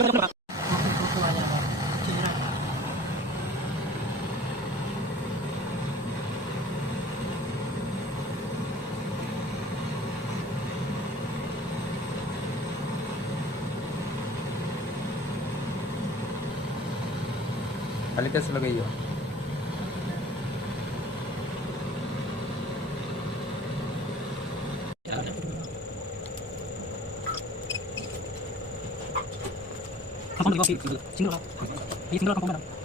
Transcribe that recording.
Balik ka sa lagay yun. Kamu di bawah sini, single lah. Ini single kamu mana?